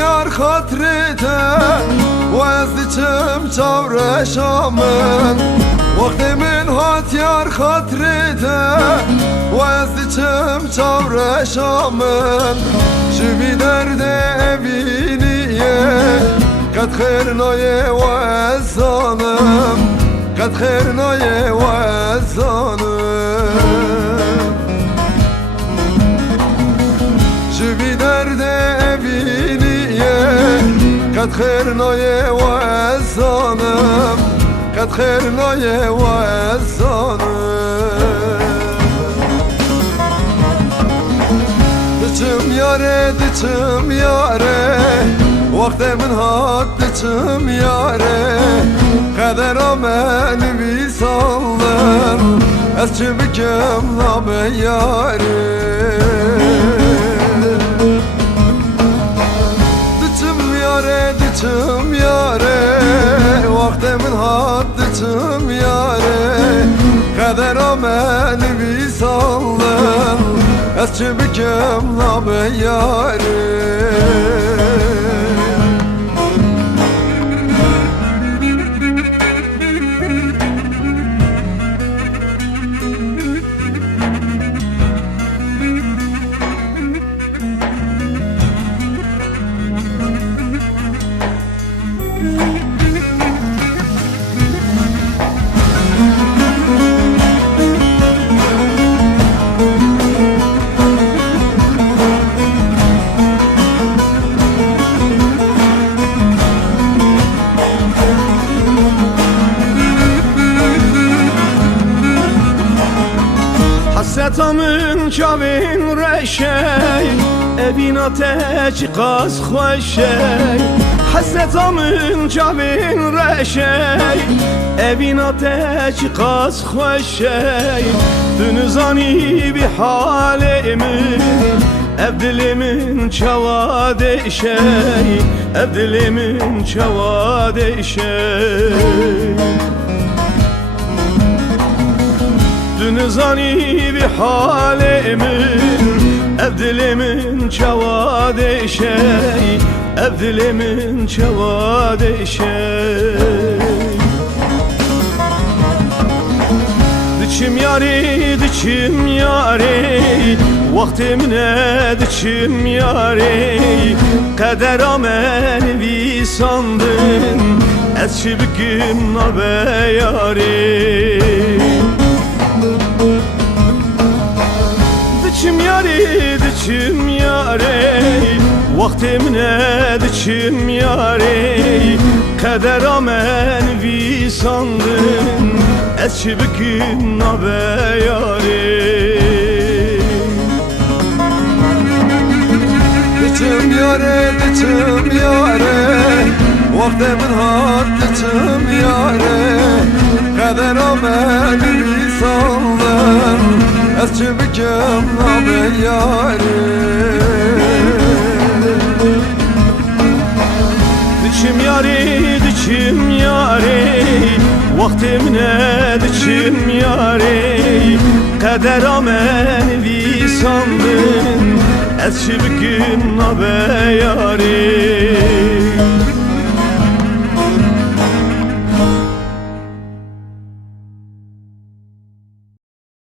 هاتیار خاطرته و از دیچم چاور شامن وقت من هاتیار خاطرته و از دیچم چاور شامن شبی درد بینیه قد خیر نایه و ازانم قد خیر نایه و ازانم شبی درد بینیه قد خیر نایه و ازانم قد خیر نایه و ازانم دچم یاره دچم یاره وقت من هات دچم یاره قدر من بیسالم از چه بکم نام یاره دچم یاره دچم یاره وقت من هات دچم یاره قدر من بیسالم از چه بکم نام یاره حسرتامın çavin reşey evin ateşi qaz xoşey حسرتامın çavin reşey evin ateşi qaz xoşey dünüzani bir halimi evdilimin çavade şey evdilimin çavade şey Dünüzani bir halimin evdilimin çavade şey evdilimin çavade şey Diçim yari diçim yari vaktimine diçim yari kader amel vi sandın ez çibikim nabe yari Diçim yari, diçim yari Vaktimine diçim yari Kader amen vi sandın Ez çibikim nabe yari Diçim yari, diçim yari Vaktimin hat diçim yari Kader amen vi sandın Ez çibikim nabe yari Diçim yari, diçim yari Vaktimine diçim yari Kader amen vi sandın Ez çibikim nabe yari